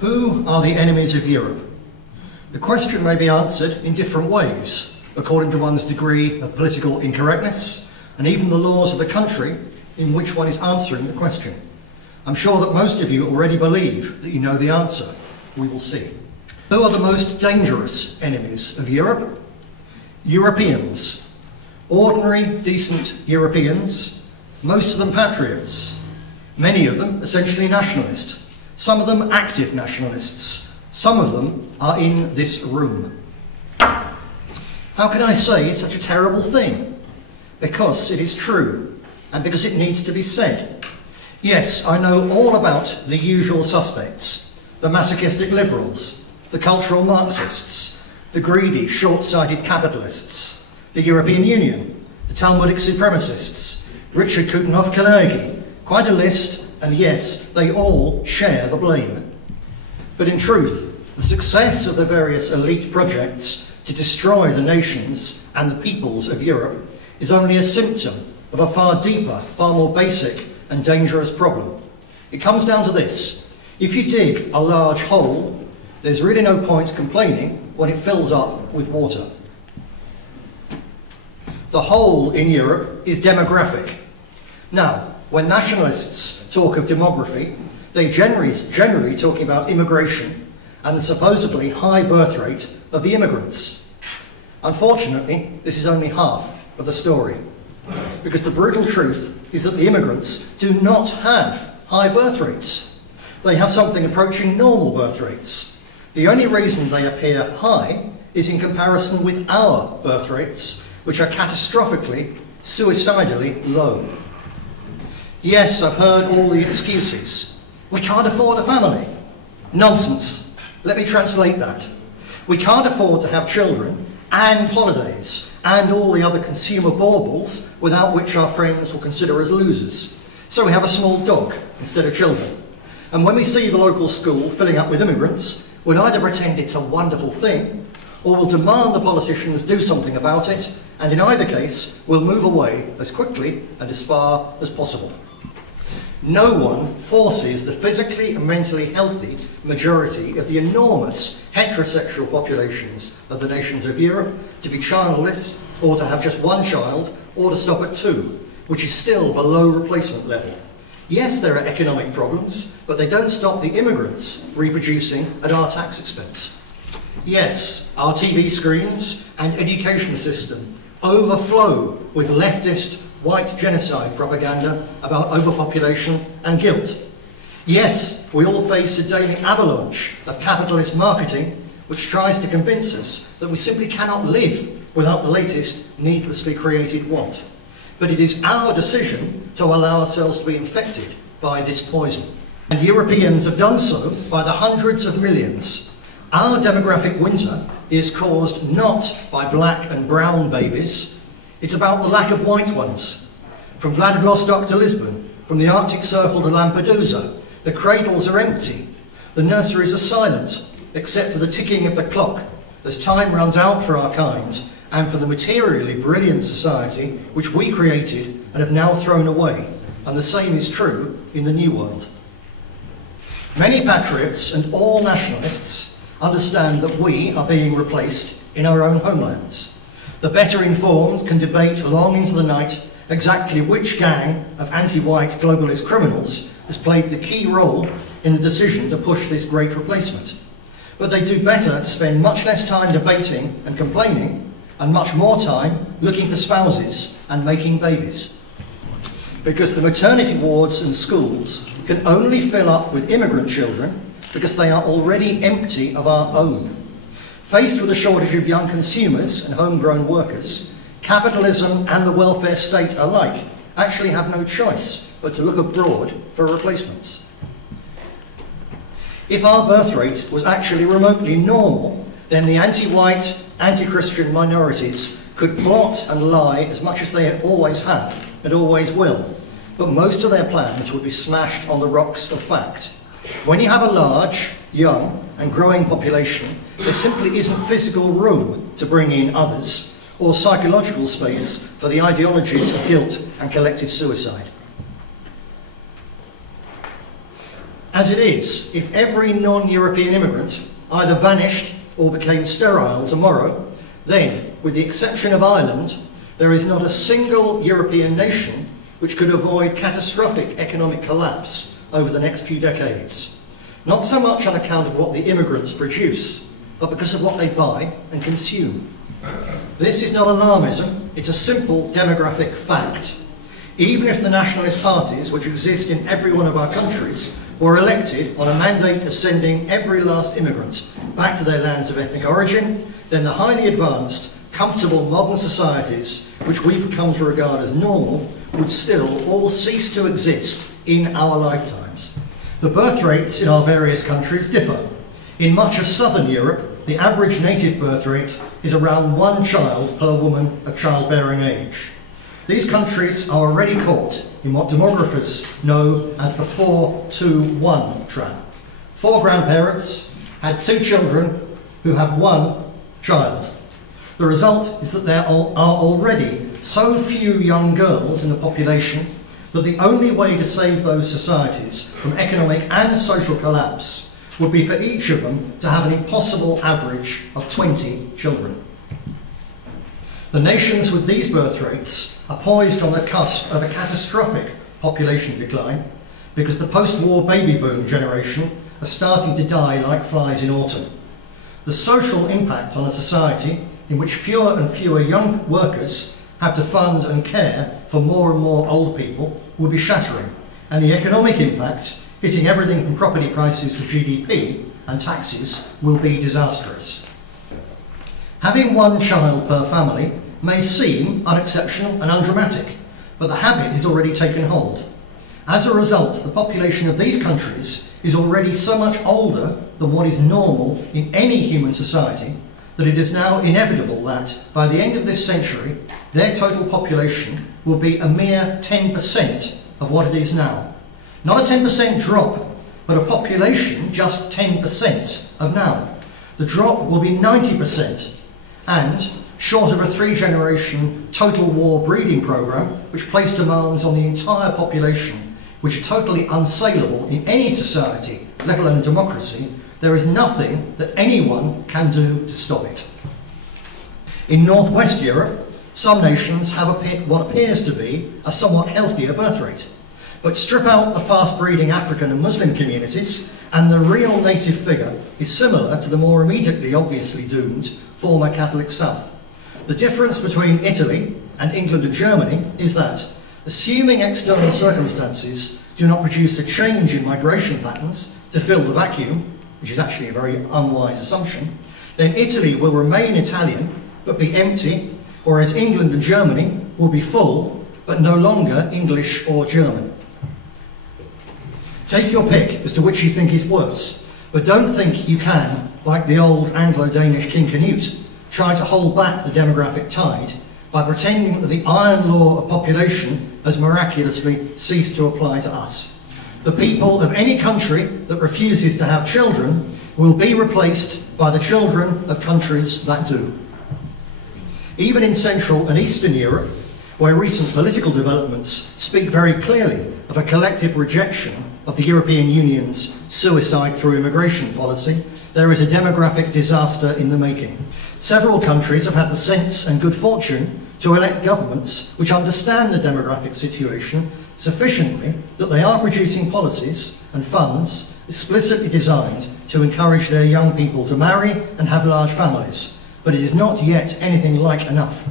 Who are the enemies of Europe? The question may be answered in different ways, according to one's degree of political incorrectness, and even the laws of the country in which one is answering the question. I'm sure that most of you already believe that you know the answer. We will see. Who are the most dangerous enemies of Europe? Europeans. Ordinary, decent Europeans, most of them patriots, many of them essentially nationalist, some of them active nationalists, some of them are in this room. How can I say such a terrible thing? Because it is true, and because it needs to be said. Yes, I know all about the usual suspects, the masochistic liberals, the cultural Marxists, the greedy, short-sighted capitalists, the European Union, the Talmudic supremacists, Richard Coudenhove-Kalergi, quite a list, and yes, they all share the blame. But in truth, the success of the various elite projects to destroy the nations and the peoples of Europe is only a symptom of a far deeper, far more basic and dangerous problem. It comes down to this: if you dig a large hole, there's really no point complaining when it fills up with water. The hole in Europe is demographic. Now, when nationalists talk of demography, they generally talking about immigration and the supposedly high birth rate of the immigrants. Unfortunately, this is only half of the story, because the brutal truth is that the immigrants do not have high birth rates. They have something approaching normal birth rates. The only reason they appear high is in comparison with our birth rates, which are catastrophically, suicidally low. Yes, I've heard all the excuses. We can't afford a family. Nonsense. Let me translate that. We can't afford to have children and holidays and all the other consumer baubles without which our friends will consider us losers. So we have a small dog instead of children. And when we see the local school filling up with immigrants, we'll either pretend it's a wonderful thing, or we'll demand the politicians do something about it, and in either case, we'll move away as quickly and as far as possible. No one forces the physically and mentally healthy majority of the enormous heterosexual populations of the nations of Europe to be childless, or to have just one child, or to stop at 2, which is still below replacement level. Yes, there are economic problems, but they don't stop the immigrants reproducing at our tax expense. Yes, our TV screens and education system overflow with leftist white genocide propaganda about overpopulation and guilt. Yes, we all face a daily avalanche of capitalist marketing which tries to convince us that we simply cannot live without the latest needlessly created want. But it is our decision to allow ourselves to be infected by this poison. And Europeans have done so by the hundreds of millions. Our demographic winter is caused not by black and brown babies, it's about the lack of white ones. From Vladivostok to Lisbon, from the Arctic Circle to Lampedusa, the cradles are empty, the nurseries are silent, except for the ticking of the clock as time runs out for our kind and for the materially brilliant society which we created and have now thrown away. And the same is true in the New World. Many patriots and all nationalists understand that we are being replaced in our own homelands. The better informed can debate long into the night exactly which gang of anti-white globalist criminals has played the key role in the decision to push this great replacement. But they do better to spend much less time debating and complaining and much more time looking for spouses and making babies. Because the maternity wards and schools can only fill up with immigrant children because they are already empty of our own. Faced with a shortage of young consumers and homegrown workers, capitalism and the welfare state alike actually have no choice but to look abroad for replacements. If our birth rate was actually remotely normal, then the anti-white, anti-Christian minorities could plot and lie as much as they always have and always will, but most of their plans would be smashed on the rocks of fact. When you have a large, young and growing population, there simply isn't physical room to bring in others, or psychological space for the ideologies of guilt and collective suicide. As it is, if every non-European immigrant either vanished or became sterile tomorrow, then, with the exception of Ireland, there is not a single European nation which could avoid catastrophic economic collapse over the next few decades. Not so much on account of what the immigrants produce, but because of what they buy and consume. This is not alarmism, it's a simple demographic fact. Even if the nationalist parties, which exist in every one of our countries, were elected on a mandate of sending every last immigrant back to their lands of ethnic origin, then the highly advanced, comfortable modern societies, which we've come to regard as normal, would still all cease to exist in our lifetimes. The birth rates in our various countries differ. In much of southern Europe, the average native birth rate is around 1 child per woman of childbearing age. These countries are already caught in what demographers know as the 4-2-1 trap. 4 grandparents had 2 children who have 1 child. The result is that there are already so few young girls in the population that the only way to save those societies from economic and social collapse would be for each of them to have an impossible average of 20 children. The nations with these birth rates are poised on the cusp of a catastrophic population decline because the post-war baby boom generation are starting to die like flies in autumn. The social impact on a society in which fewer and fewer young workers have to fund and care for more and more old people will be shattering, and the economic impact, hitting everything from property prices to GDP and taxes, will be disastrous. Having 1 child per family may seem unexceptional and undramatic, but the habit has already taken hold. As a result, the population of these countries is already so much older than what is normal in any human society that it is now inevitable that, by the end of this century, their total population will be a mere 10% of what it is now. Not a 10% drop, but a population just 10% of now. The drop will be 90%, and, short of a 3-generation total war breeding programme, which placed demands on the entire population, which are totally unsaleable in any society, let alone a democracy, there is nothing that anyone can do to stop it. In northwest Europe, some nations have what appears to be a somewhat healthier birth rate. But strip out the fast-breeding African and Muslim communities, and the real native figure is similar to the more immediately obviously doomed former Catholic South. The difference between Italy and England and Germany is that, assuming external circumstances do not produce a change in migration patterns to fill the vacuum, which is actually a very unwise assumption, then Italy will remain Italian but be empty, whereas England and Germany will be full but no longer English or German. Take your pick as to which you think is worse, but don't think you can, like the old Anglo-Danish King Canute, try to hold back the demographic tide by pretending that the iron law of population has miraculously ceased to apply to us. The people of any country that refuses to have children will be replaced by the children of countries that do. Even in Central and Eastern Europe, where recent political developments speak very clearly of a collective rejection of the European Union's suicide through immigration policy, there is a demographic disaster in the making. Several countries have had the sense and good fortune to elect governments which understand the demographic situation sufficiently that they are producing policies and funds explicitly designed to encourage their young people to marry and have large families, but it is not yet anything like enough.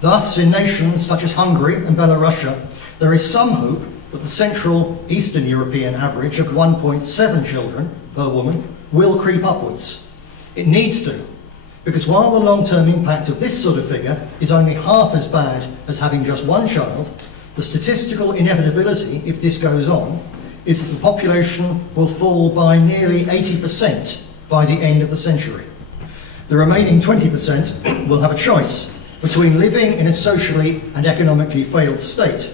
Thus, in nations such as Hungary and Belarus, there is some hope that the Central Eastern European average of 1.7 children per woman will creep upwards. It needs to, because while the long-term impact of this sort of figure is only half as bad as having just 1 child, the statistical inevitability, if this goes on, is that the population will fall by nearly 80% by the end of the century. The remaining 20% will have a choice between living in a socially and economically failed state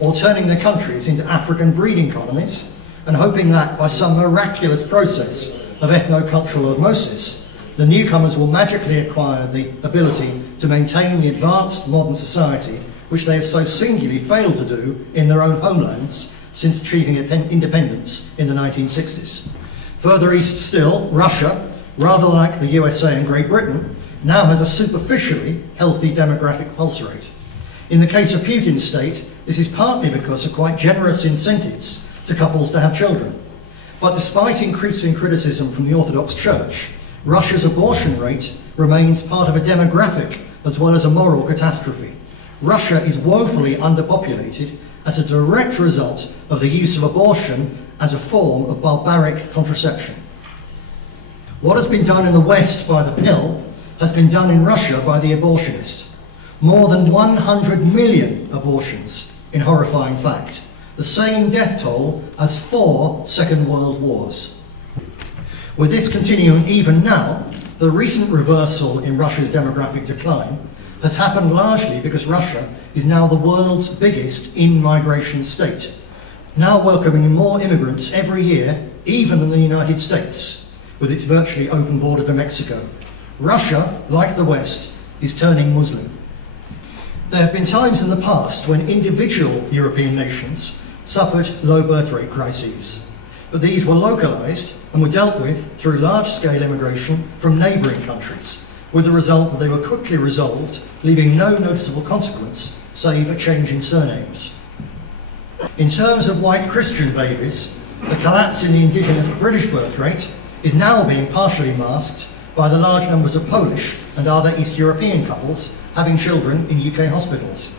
or turning their countries into African breeding colonies and hoping that by some miraculous process of ethno-cultural osmosis, the newcomers will magically acquire the ability to maintain the advanced modern society which they have so singularly failed to do in their own homelands since achieving independence in the 1960s. Further east still, Russia, rather like the USA and Great Britain, now has a superficially healthy demographic pulse rate. In the case of Putin's state, this is partly because of quite generous incentives to couples to have children. But despite increasing criticism from the Orthodox Church, Russia's abortion rate remains part of a demographic as well as a moral catastrophe. Russia is woefully underpopulated as a direct result of the use of abortion as a form of barbaric contraception. What has been done in the West by the pill has been done in Russia by the abortionist. More than 100 million abortions, in horrifying fact, the same death toll as 4 Second World Wars. With this continuing even now, the recent reversal in Russia's demographic decline has happened largely because Russia is now the world's biggest in-migration state, now welcoming more immigrants every year, even than the United States, with its virtually open border to Mexico. Russia, like the West, is turning Muslim. There have been times in the past when individual European nations suffered low birth rate crises, but these were localised and were dealt with through large-scale immigration from neighbouring countries, with the result that they were quickly resolved, leaving no noticeable consequence save a change in surnames. In terms of white Christian babies, the collapse in the indigenous British birth rate is now being partially masked by the large numbers of Polish and other East European couples having children in UK hospitals.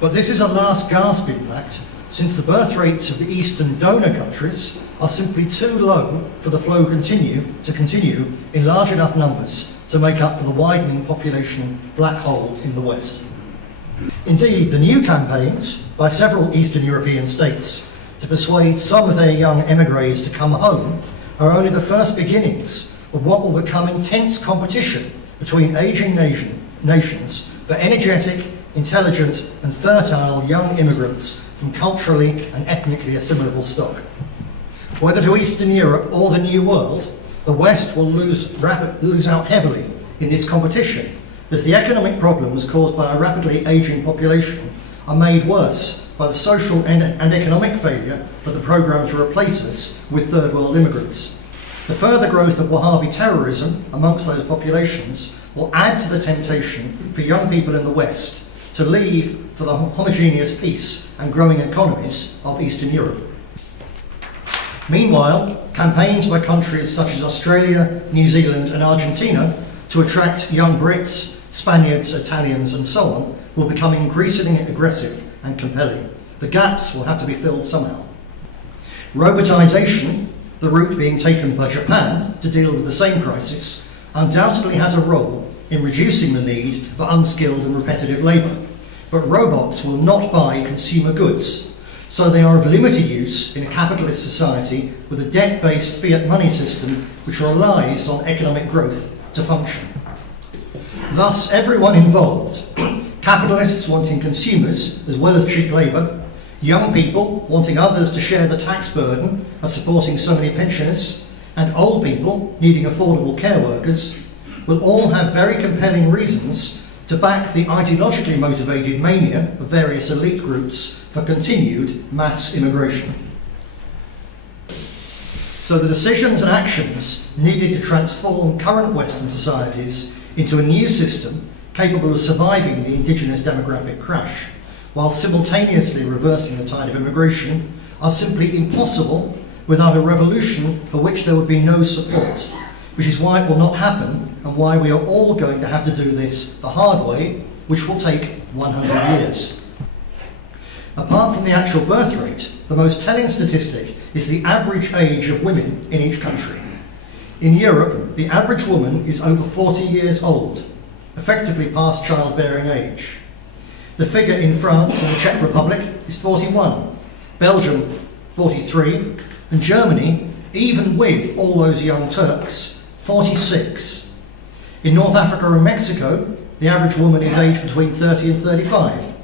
But this is a last gasp impact, since the birth rates of the eastern donor countries are simply too low for the flow to continue in large enough numbers to make up for the widening population black hole in the West. Indeed, the new campaigns by several Eastern European states to persuade some of their young émigrés to come home are only the first beginnings of what will become intense competition between ageing nations for energetic, intelligent and fertile young immigrants from culturally and ethnically assimilable stock. Whether to Eastern Europe or the New World, the West will lose out heavily in this competition, as the economic problems caused by a rapidly ageing population are made worse by the social and economic failure of the programme to replace us with third world immigrants. The further growth of Wahhabi terrorism amongst those populations will add to the temptation for young people in the West to leave for the homogeneous peace and growing economies of Eastern Europe. Meanwhile, campaigns by countries such as Australia, New Zealand and Argentina to attract young Brits, Spaniards, Italians and so on will become increasingly aggressive and compelling. The gaps will have to be filled somehow. Robotisation, the route being taken by Japan to deal with the same crisis, undoubtedly has a role in reducing the need for unskilled and repetitive labour. But robots will not buy consumer goods, so they are of limited use in a capitalist society with a debt-based fiat money system which relies on economic growth to function. Thus, everyone involved, capitalists wanting consumers as well as cheap labour, young people wanting others to share the tax burden of supporting so many pensioners, and old people needing affordable care workers, will all have very compelling reasons to back the ideologically motivated mania of various elite groups for continued mass immigration. So the decisions and actions needed to transform current Western societies into a new system capable of surviving the indigenous demographic crash, while simultaneously reversing the tide of immigration, are simply impossible without a revolution for which there would be no support, which is why it will not happen and why we are all going to have to do this the hard way, which will take 100 years. Apart from the actual birth rate, the most telling statistic is the average age of women in each country. In Europe, the average woman is over 40 years old, effectively past childbearing age. The figure in France and the Czech Republic is 41, Belgium 43, and Germany, even with all those young Turks, 46. In North Africa and Mexico, the average woman is aged between 30 and 35,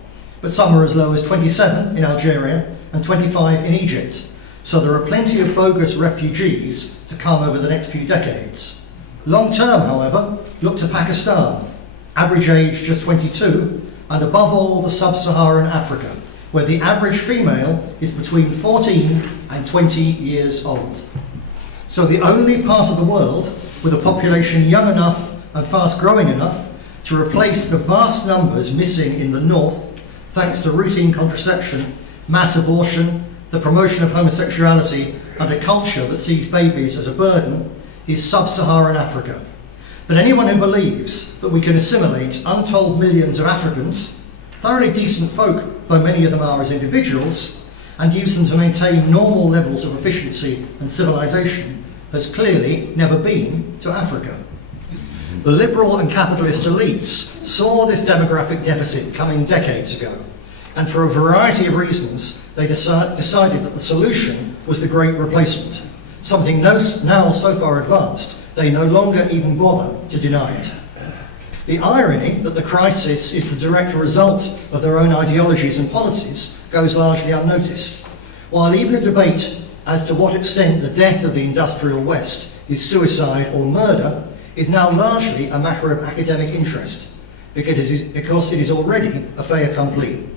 but some are as low as 27 in Algeria and 25 in Egypt, so there are plenty of bogus refugees to come over the next few decades. Long term, however, look to Pakistan, average age just 22, and above all the sub-Saharan Africa, where the average female is between 14 and 20 years old. So the only part of the world with a population young enough and fast growing enough to replace the vast numbers missing in the north, thanks to routine contraception, mass abortion, the promotion of homosexuality, and a culture that sees babies as a burden, is sub-Saharan Africa. But anyone who believes that we can assimilate untold millions of Africans, thoroughly decent folk, though many of them are as individuals, and use them to maintain normal levels of efficiency and civilization, has clearly never been to Africa. The liberal and capitalist elites saw this demographic deficit coming decades ago, and for a variety of reasons they decided that the solution was the Great Replacement, something now so far advanced they no longer even bother to deny it. The irony that the crisis is the direct result of their own ideologies and policies goes largely unnoticed, while even a debate as to what extent the death of the industrial West is suicide or murder is now largely a matter of academic interest, because it is already a fait accompli.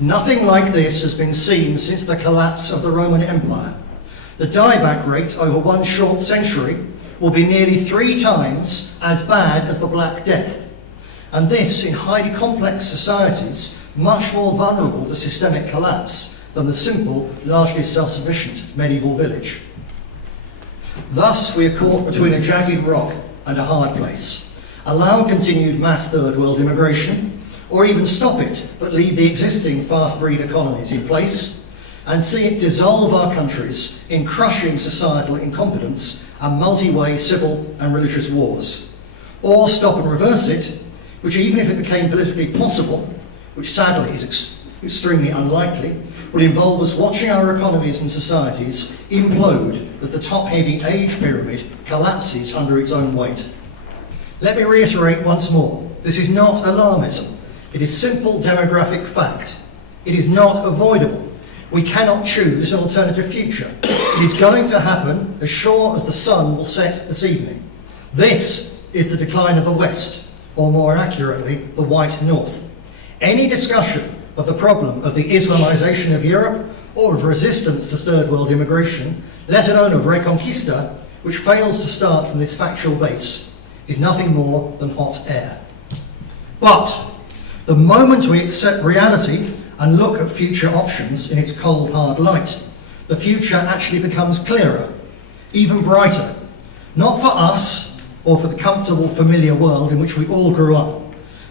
Nothing like this has been seen since the collapse of the Roman Empire. The dieback rate over one short century will be nearly 3 times as bad as the Black Death, and this in highly complex societies much more vulnerable to systemic collapse than the simple, largely self-sufficient medieval village. Thus, we are caught between a jagged rock and a hard place. Allow continued mass third world immigration, or even stop it, but leave the existing fast breed economies in place, and see it dissolve our countries in crushing societal incompetence and multi-way civil and religious wars. Or stop and reverse it, which even if it became politically possible, which sadly is extremely unlikely, would involve us watching our economies and societies implode as the top-heavy age pyramid collapses under its own weight. Let me reiterate once more, this is not alarmism. It is simple demographic fact. It is not avoidable. We cannot choose an alternative future. It is going to happen as sure as the sun will set this evening. This is the decline of the West, or more accurately, the white North. Any discussion of the problem of the Islamization of Europe or of resistance to third world immigration, let alone of Reconquista, which fails to start from this factual base, is nothing more than hot air. But the moment we accept reality and look at future options in its cold, hard light, the future actually becomes clearer, even brighter, not for us or for the comfortable, familiar world in which we all grew up,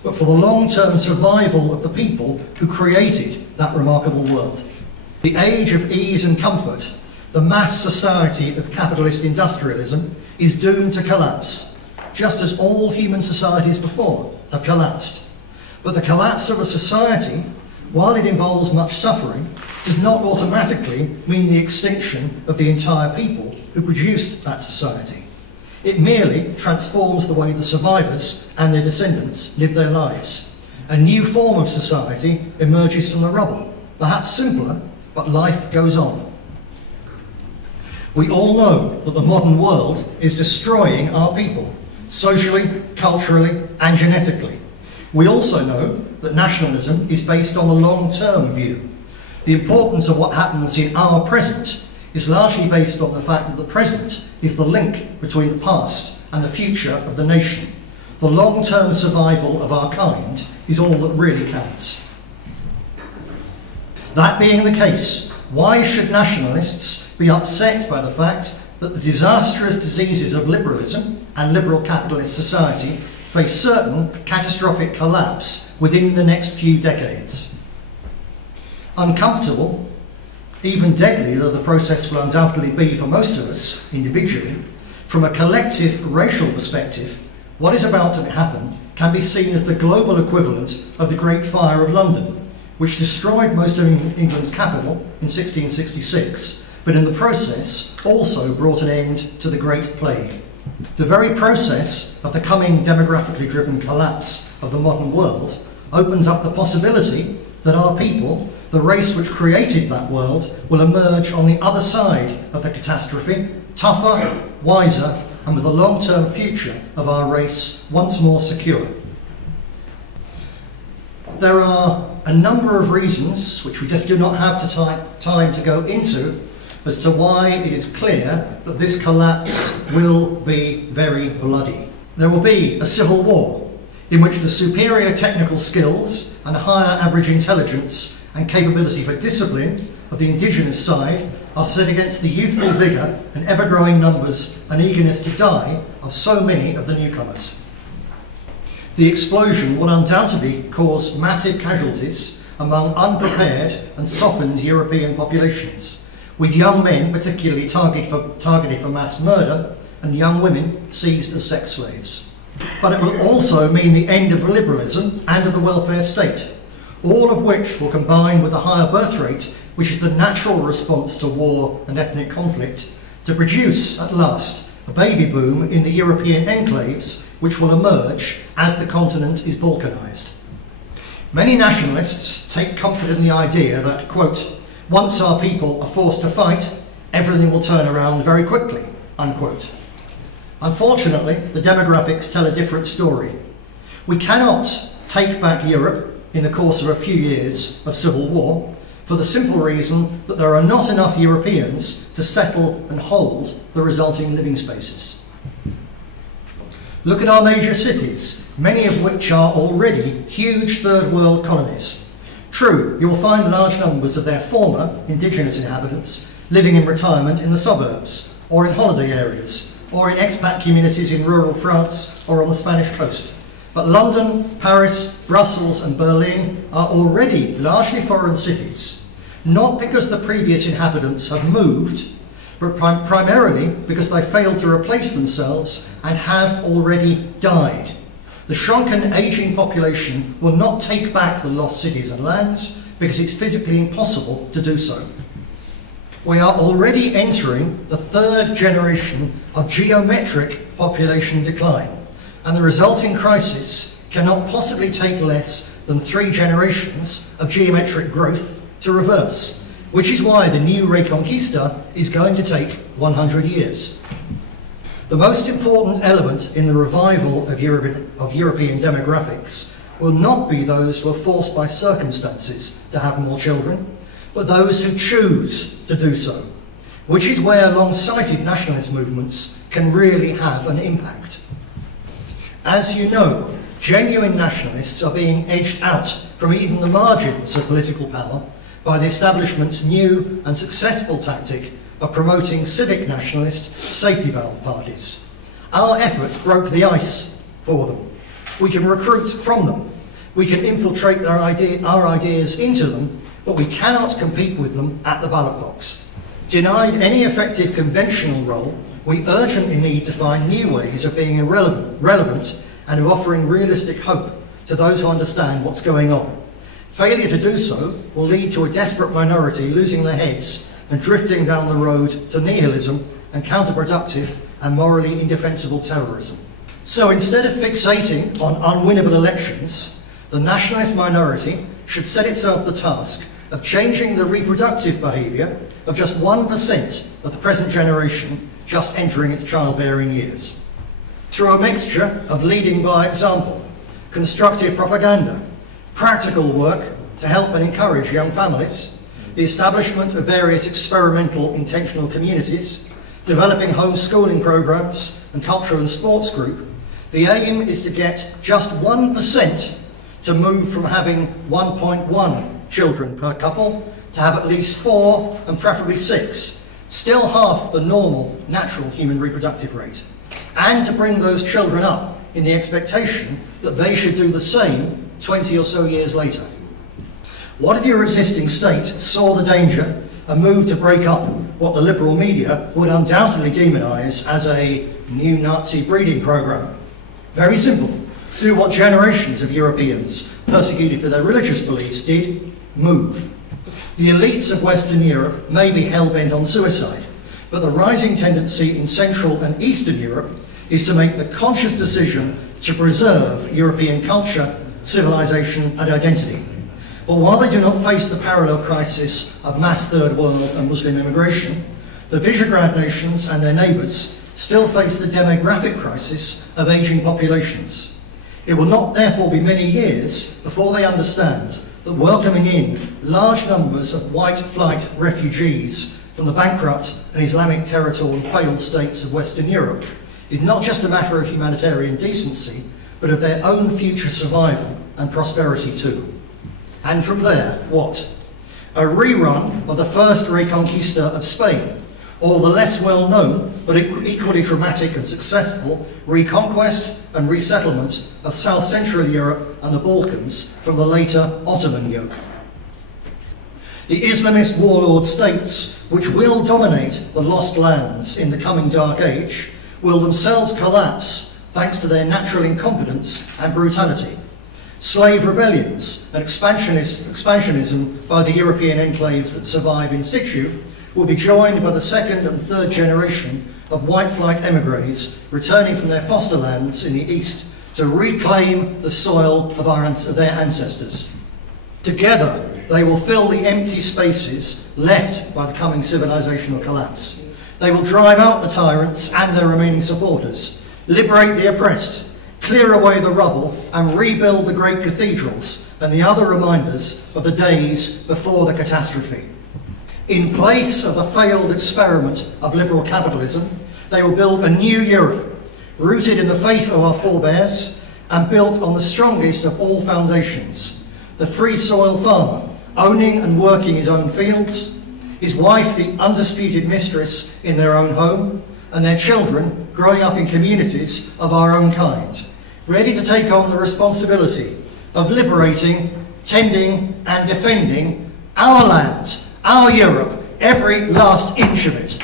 but for the long-term survival of the people who created that remarkable world. The age of ease and comfort, the mass society of capitalist industrialism, is doomed to collapse, just as all human societies before have collapsed. But the collapse of a society, while it involves much suffering, does not automatically mean the extinction of the entire people who produced that society. It merely transforms the way the survivors and their descendants live their lives. A new form of society emerges from the rubble, perhaps simpler, but life goes on. We all know that the modern world is destroying our people, socially, culturally, and genetically. We also know that nationalism is based on the long-term view. The importance of what happens in our present is largely based on the fact that the present is the link between the past and the future of the nation. The long-term survival of our kind is all that really counts. That being the case, why should nationalists be upset by the fact that the disastrous diseases of liberalism and liberal capitalist society face certain catastrophic collapse within the next few decades? Uncomfortable, even deadly though the process will undoubtedly be for most of us individually, from a collective racial perspective, what is about to happen can be seen as the global equivalent of the Great Fire of London, which destroyed most of England's capital in 1666, but in the process also brought an end to the Great Plague. The very process of the coming demographically driven collapse of the modern world opens up the possibility that our people, the race which created that world, will emerge on the other side of the catastrophe, tougher, wiser, and with the long-term future of our race once more secure. There are a number of reasons, which we just do not have time to go into, as to why it is clear that this collapse will be very bloody. There will be a civil war in which the superior technical skills and higher average intelligence and capability for discipline of the indigenous side are set against the youthful vigour and ever-growing numbers and eagerness to die of so many of the newcomers. The explosion will undoubtedly cause massive casualties among unprepared and softened European populations, with young men particularly targeted for mass murder and young women seized as sex slaves. But it will also mean the end of liberalism and of the welfare state, all of which will combine with the higher birth rate, which is the natural response to war and ethnic conflict, to produce, at last, a baby boom in the European enclaves, which will emerge as the continent is balkanised. Many nationalists take comfort in the idea that, quote, once our people are forced to fight, everything will turn around very quickly, unquote. Unfortunately, the demographics tell a different story. We cannot take back Europe in the course of a few years of civil war, for the simple reason that there are not enough Europeans to settle and hold the resulting living spaces. Look at our major cities, many of which are already huge third world colonies. True, you will find large numbers of their former indigenous inhabitants living in retirement in the suburbs, or in holiday areas, or in expat communities in rural France or on the Spanish coast. But London, Paris, Brussels and Berlin are already largely foreign cities, not because the previous inhabitants have moved, but primarily because they failed to replace themselves and have already died. The shrunken, ageing population will not take back the lost cities and lands because it's physically impossible to do so. We are already entering the third generation of geometric population decline, and the resulting crisis cannot possibly take less than 3 generations of geometric growth to reverse, which is why the new Reconquista is going to take 100 years. The most important element in the revival of European demographics will not be those who are forced by circumstances to have more children, but those who choose to do so, which is where long-sighted nationalist movements can really have an impact. As you know, genuine nationalists are being edged out from even the margins of political power by the establishment's new and successful tactic of promoting civic nationalist safety valve parties. Our efforts broke the ice for them. We can recruit from them. We can infiltrate our ideas into them, but we cannot compete with them at the ballot box. Denied any effective conventional role, we urgently need to find new ways of being relevant and of offering realistic hope to those who understand what's going on. Failure to do so will lead to a desperate minority losing their heads and drifting down the road to nihilism and counterproductive and morally indefensible terrorism. So instead of fixating on unwinnable elections, the nationalist minority should set itself the task of changing the reproductive behaviour of just 1% of the present generation just entering its childbearing years. Through a mixture of leading by example, constructive propaganda, practical work to help and encourage young families, the establishment of various experimental intentional communities, developing homeschooling programs and cultural and sports group, the aim is to get just 1% to move from having 1.1 children per couple to have at least 4 and preferably 6, still half the normal natural human reproductive rate, and to bring those children up in the expectation that they should do the same 20 or so years later. What if your existing state saw the danger and moved to break up what the liberal media would undoubtedly demonise as a new Nazi breeding programme? Very simple. Do what generations of Europeans persecuted for their religious beliefs did: move. The elites of Western Europe may be hell-bent on suicide, but the rising tendency in Central and Eastern Europe is to make the conscious decision to preserve European culture, civilization and identity. But while they do not face the parallel crisis of mass Third World and Muslim immigration, the Visegrad nations and their neighbours still face the demographic crisis of ageing populations. It will not therefore be many years before they understand that welcoming in large numbers of white flight refugees from the bankrupt and Islamic territorial failed states of Western Europe is not just a matter of humanitarian decency, but of their own future survival and prosperity too. And from there, what? A rerun of the first Reconquista of Spain, or the less well-known, but equally dramatic and successful, reconquest and resettlement of South Central Europe and the Balkans from the later Ottoman yoke. The Islamist warlord states, which will dominate the lost lands in the coming Dark Age, will themselves collapse thanks to their natural incompetence and brutality. Slave rebellions and expansionism by the European enclaves that survive in situ will be joined by the second and third generation of white flight emigres returning from their foster lands in the east to reclaim the soil of their ancestors. Together, they will fill the empty spaces left by the coming civilizational collapse. They will drive out the tyrants and their remaining supporters, liberate the oppressed, clear away the rubble, and rebuild the great cathedrals and the other reminders of the days before the catastrophe. In place of the failed experiment of liberal capitalism, they will build a new Europe, rooted in the faith of our forebears and built on the strongest of all foundations: the free soil farmer, owning and working his own fields, his wife the undisputed mistress in their own home, and their children growing up in communities of our own kind, ready to take on the responsibility of liberating, tending and defending our land, our Europe, every last inch of it.